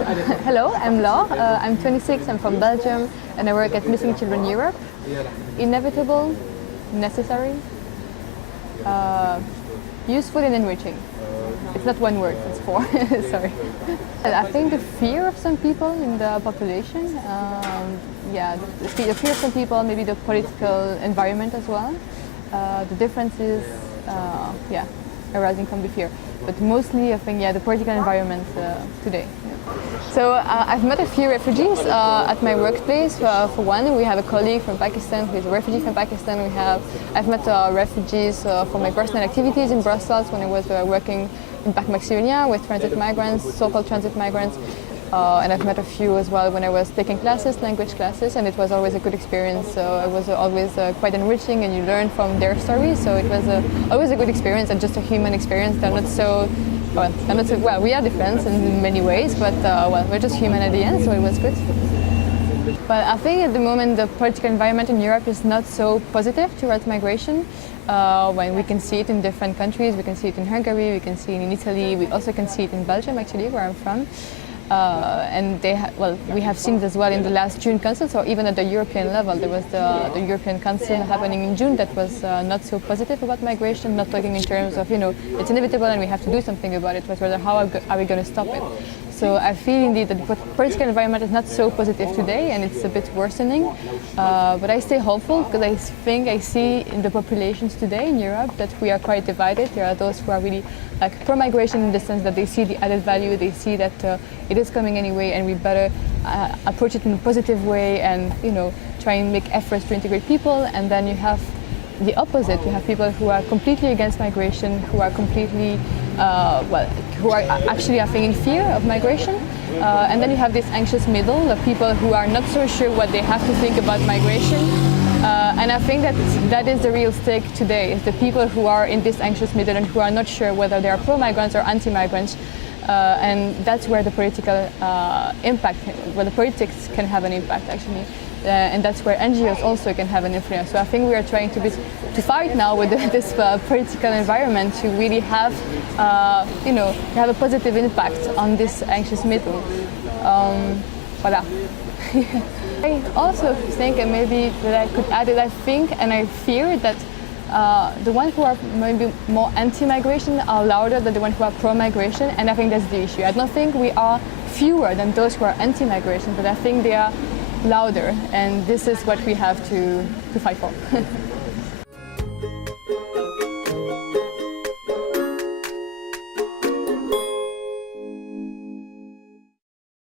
Hello, I'm Laure. I'm 26, I'm from Belgium, and I work at Missing Children Europe. Inevitable, necessary, useful and enriching. It's not one word, it's four, sorry. I think the fear of some people in the population, the fear of some people, maybe the political environment as well. The differences, arising from the fear. But mostly, I think, the political environment today. So I've met a few refugees at my workplace. For one, we have a colleague from Pakistan who is a refugee from Pakistan. I've met refugees for my personal activities in Brussels when I was working in Back Macedonia with transit migrants, so-called transit migrants. And I've met a few as well when I was taking classes, language classes, and it was always a good experience. So it was always quite enriching, and you learn from their stories. So it was always a good experience and just a human experience. They're not so well. We are different in many ways, but we're just human at the end. So it was good. But I think at the moment the political environment in Europe is not so positive towards migration. When we can see it in different countries, we can see it in Hungary, we can see it in Italy, we also can see it in Belgium, actually, where I'm from. And we have seen it as well in the last June Council, so even at the European level, there was the European Council happening in June that was not so positive about migration, not talking in terms of, it's inevitable and we have to do something about it, but rather how are we going to stop it. So I feel indeed that the political environment is not so positive today and it's a bit worsening, but I stay hopeful because I think I see in the populations today in Europe that we are quite divided. There are those who are really pro-migration in the sense that they see the added value, they see that it is coming anyway and we better approach it in a positive way and try and make efforts to integrate people. And then you have the opposite. You have people who are completely against migration, who are completely, who are actually, I think, in fear of migration. And then you have this anxious middle, the people who are not so sure what they have to think about migration. And I think that is the real stake today, is the people who are in this anxious middle and who are not sure whether they are pro-migrants or anti-migrants. And that's where the political impact, where the politics can have an impact, actually. And that's where NGOs also can have an influence. So I think we are trying to fight now with this political environment to really have, have a positive impact on this anxious middle. Voilà. I also think, and maybe that I could add it, I think and I fear that the ones who are maybe more anti-migration are louder than the ones who are pro-migration, and I think that's the issue. I don't think we are fewer than those who are anti-migration, but I think they are louder, and this is what we have to fight for.